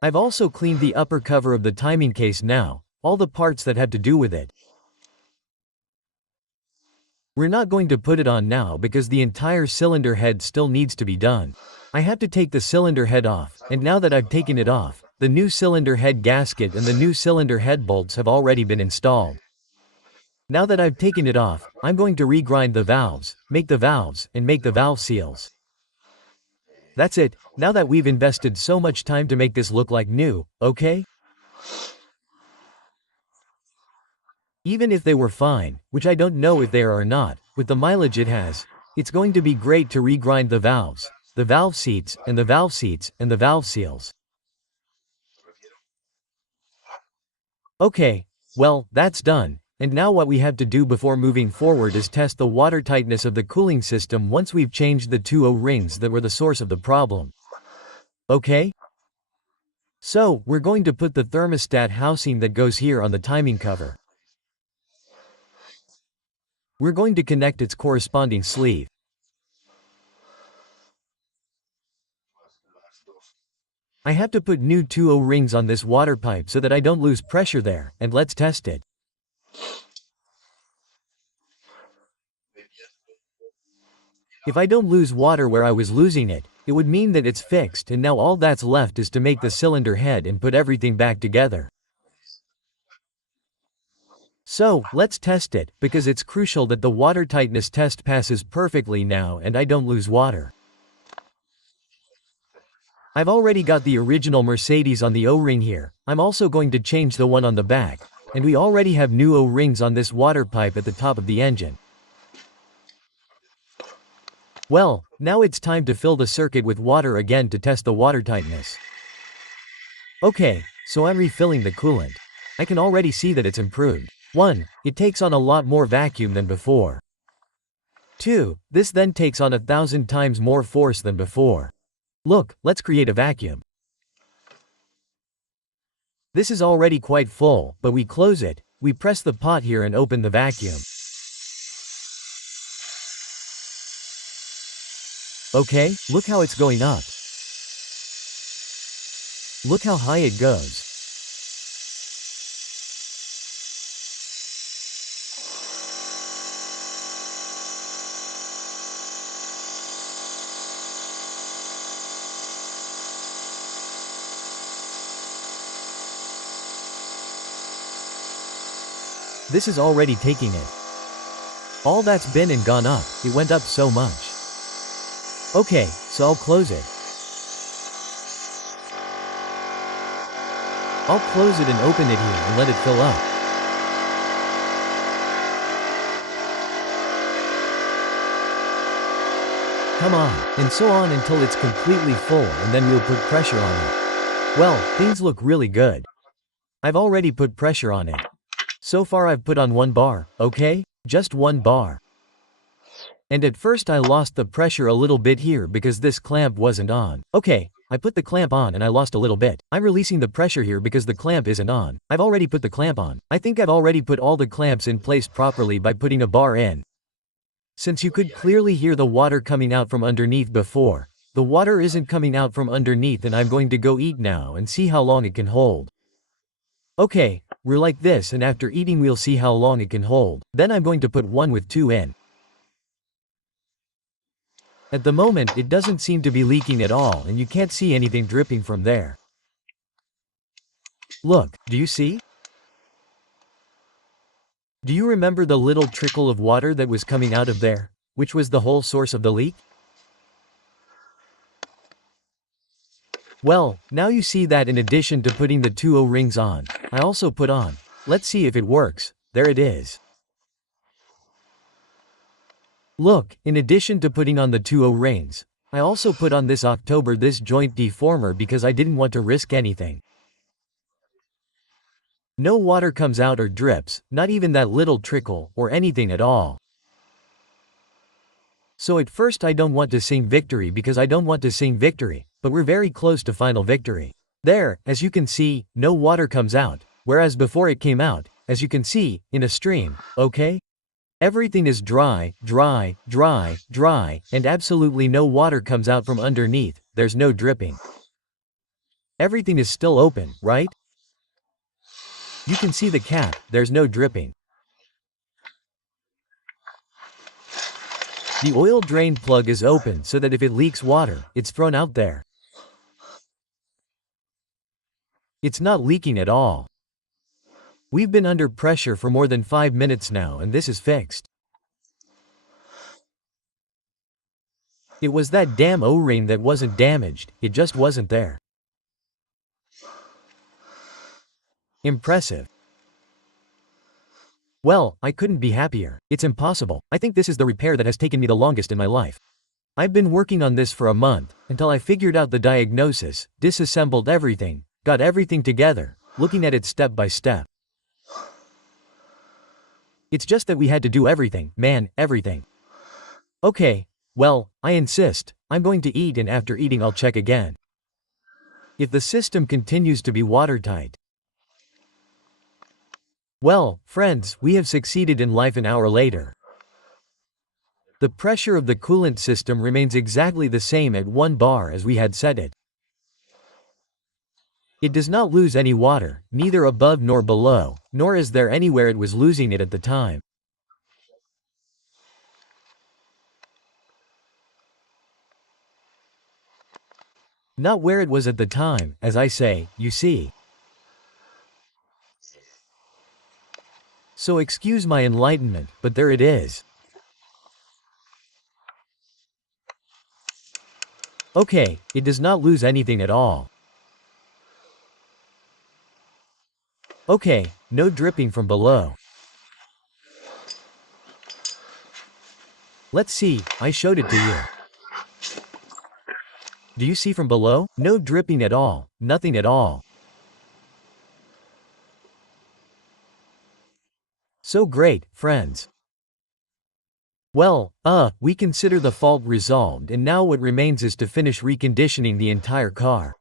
I've also cleaned the upper cover of the timing case now, all the parts that had to do with it. We're not going to put it on now because the entire cylinder head still needs to be done. I have to take the cylinder head off, and now that I've taken it off, the new cylinder head gasket and the new cylinder head bolts have already been installed. Now that I've taken it off, I'm going to regrind the valves, and make the valve seals. That's it. Now that we've invested so much time to make this look like new, okay? Even if they were fine, which I don't know if they are or not, with the mileage it has, it's going to be great to regrind the valves, the valve seats, and the valve seats, and the valve seals. Okay, well, that's done, and now what we have to do before moving forward is test the water tightness of the cooling system once we've changed the two O-rings that were the source of the problem. Okay? So, we're going to put the thermostat housing that goes here on the timing cover. We're going to connect its corresponding sleeve. I have to put new two O-rings on this water pipe so that I don't lose pressure there, and let's test it. If I don't lose water where I was losing it, it would mean that it's fixed, and now all that's left is to make the cylinder head and put everything back together. So, let's test it, because it's crucial that the water tightness test passes perfectly now and I don't lose water. I've already got the original Mercedes on the O-ring here. I'm also going to change the one on the back, and we already have new O-rings on this water pipe at the top of the engine. Well, now it's time to fill the circuit with water again to test the water tightness. Okay, so I'm refilling the coolant. I can already see that it's improved. 1. It takes on a lot more vacuum than before. 2. This then takes on 1,000 times more force than before. Look, let's create a vacuum. This is already quite full, but we close it, we press the pot here and open the vacuum. Okay, look how it's going up. Look how high it goes. This is already taking it. All that's been and gone up, it went up so much. Okay, so I'll close it. I'll close it and open it here and let it fill up. Come on, and so on until it's completely full, and then we'll put pressure on it. Well, things look really good. I've already put pressure on it. So far I've put on 1 bar, okay? Just 1 bar. And at first I lost the pressure a little bit here because this clamp wasn't on. Okay, I put the clamp on and I lost a little bit. I'm releasing the pressure here because the clamp isn't on. I've already put the clamp on. I think I've already put all the clamps in place properly by putting a bar in. Since you could clearly hear the water coming out from underneath before, the water isn't coming out from underneath, and I'm going to go eat now and see how long it can hold. Okay, we're like this, and after eating we'll see how long it can hold. Then I'm going to put one with 2 in. At the moment it doesn't seem to be leaking at all, and you can't see anything dripping from there. Look, do you see? Do you remember the little trickle of water that was coming out of there, which was the whole source of the leak? Well, now you see that in addition to putting the 2 O-rings on, I also put on. Let's see if it works. There it is. Look, in addition to putting on the 2 O-rings, I also put on this joint deformer because I didn't want to risk anything. No water comes out or drips, not even that little trickle, or anything at all. So at first I don't want to sing victory because I don't want to sing victory, but we're very close to final victory. There, as you can see, no water comes out, whereas before it came out, as you can see, in a stream, okay? Everything is dry, dry, dry, dry, and absolutely no water comes out from underneath, there's no dripping. Everything is still open, right? You can see the cap, there's no dripping. The oil drain plug is open so that if it leaks water, it's thrown out there. It's not leaking at all. We've been under pressure for more than 5 minutes now and this is fixed. It was that damn O-ring that wasn't damaged, it just wasn't there. Impressive. Well, I couldn't be happier. It's impossible. I think this is the repair that has taken me the longest in my life. I've been working on this for a month, until I figured out the diagnosis, disassembled everything, got everything together, looking at it step by step. It's just that we had to do everything, man, everything. Okay, well, I insist, I'm going to eat and after eating I'll check again. If the system continues to be watertight. Well, friends, we have succeeded in life an hour later. The pressure of the coolant system remains exactly the same at 1 bar as we had set it. It does not lose any water, neither above nor below, nor is there anywhere it was losing it at the time. Not where it was at the time, as I say, you see. So excuse my enlightenment, but there it is. Okay, it does not lose anything at all. Okay, no dripping from below. Let's see, I showed it to you. Do you see from below? No dripping at all, nothing at all. So great, friends. Well, we consider the fault resolved and now what remains is to finish reconditioning the entire car.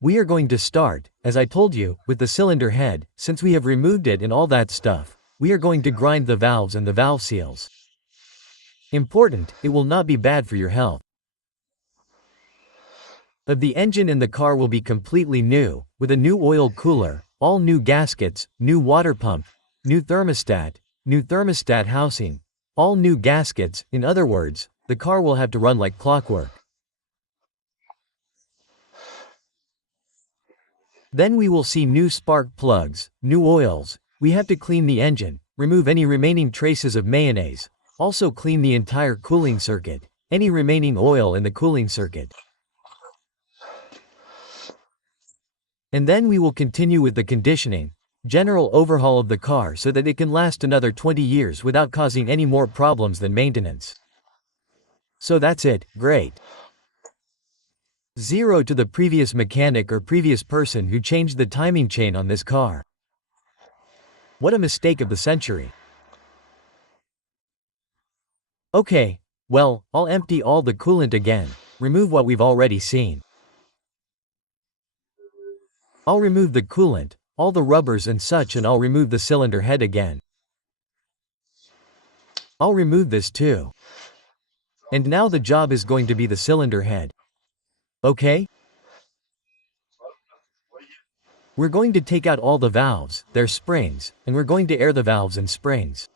We are going to start, as I told you, with the cylinder head, since we have removed it and all that stuff. We are going to grind the valves and the valve seals. Important, it will not be bad for your health. But the engine in the car will be completely new, with a new oil cooler, all new gaskets, new water pump, new thermostat housing, all new gaskets. In other words, the car will have to run like clockwork. Then we will see new spark plugs, new oils, we have to clean the engine, remove any remaining traces of mayonnaise, also clean the entire cooling circuit, any remaining oil in the cooling circuit. And then we will continue with the conditioning, general overhaul of the car so that it can last another 20 years without causing any more problems than maintenance. So that's it, great. 0 to the previous mechanic or previous person who changed the timing chain on this car. What a mistake of the century. Okay, well, I'll empty all the coolant again, remove what we've already seen. I'll remove the coolant, all the rubbers and such, and I'll remove the cylinder head again. I'll remove this too. And now the job is going to be the cylinder head. Okay? We're going to take out all the valves, their springs, and we're going to air the valves and springs.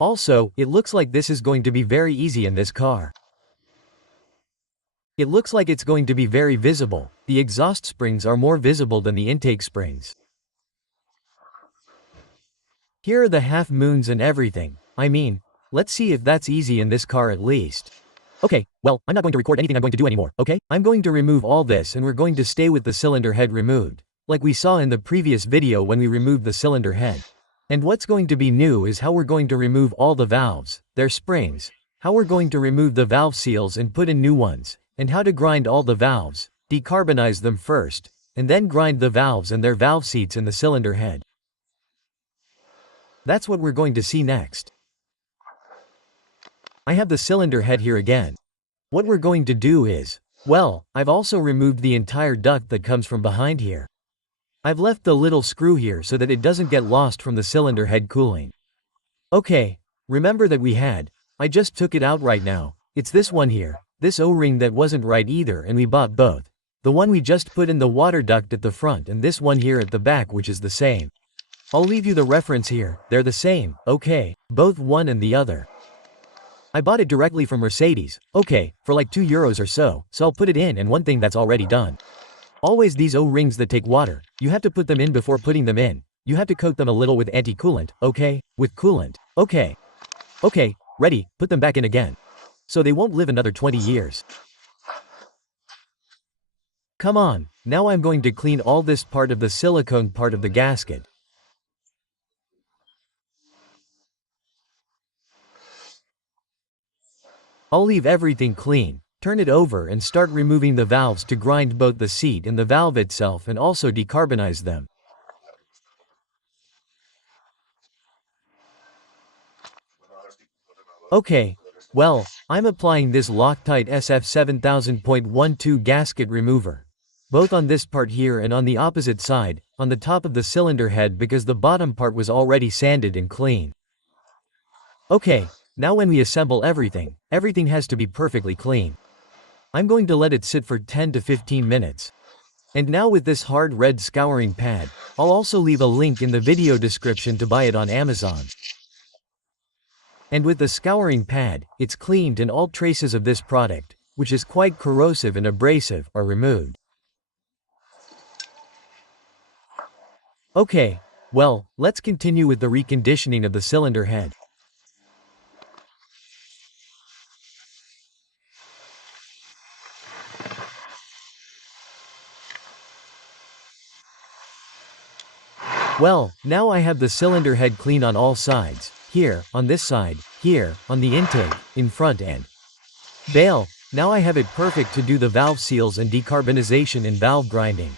Also, it looks like this is going to be very easy in this car. It looks like it's going to be very visible. The exhaust springs are more visible than the intake springs. Here are the half moons and everything. I mean, let's see if that's easy in this car at least. Okay, well, I'm not going to record anything I'm going to do anymore, okay? I'm going to remove all this and we're going to stay with the cylinder head removed, like we saw in the previous video when we removed the cylinder head. And what's going to be new is how we're going to remove all the valves, their springs, how we're going to remove the valve seals and put in new ones, and how to grind all the valves, decarbonize them first, and then grind the valves and their valve seats in the cylinder head. That's what we're going to see next. I have the cylinder head here again. What we're going to do is, well, I've also removed the entire duct that comes from behind here. I've left the little screw here so that it doesn't get lost from the cylinder head cooling. Okay, remember that I just took it out right now, it's this one here, this O-ring that wasn't right either, and we bought both. The one we just put in the water duct at the front and this one here at the back, which is the same. I'll leave you the reference here, they're the same, okay, both one and the other. I bought it directly from Mercedes, okay, for like €2 or so I'll put it in. And one thing that's already done. Always these O-rings that take water, you have to put them in before putting them in. You have to coat them a little with anti-coolant, okay, with coolant, okay. Okay, ready, put them back in again. So they won't live another 20 years. Come on, now I'm going to clean all this part of the silicone part of the gasket. I'll leave everything clean, turn it over and start removing the valves to grind both the seat and the valve itself and also decarbonize them. Okay, well, I'm applying this Loctite SF7000.12 gasket remover. Both on this part here and on the opposite side, on the top of the cylinder head, because the bottom part was already sanded and clean. Okay, now when we assemble everything, everything has to be perfectly clean. I'm going to let it sit for 10 to 15 minutes. And now with this hard red scouring pad, I'll also leave a link in the video description to buy it on Amazon. And with the scouring pad, it's cleaned and all traces of this product, which is quite corrosive and abrasive, are removed. Okay, well, let's continue with the reconditioning of the cylinder head. Well, now I have the cylinder head clean on all sides, here, on this side, here, on the intake, in front and bail. Now I have it perfect to do the valve seals and decarbonization and valve grinding.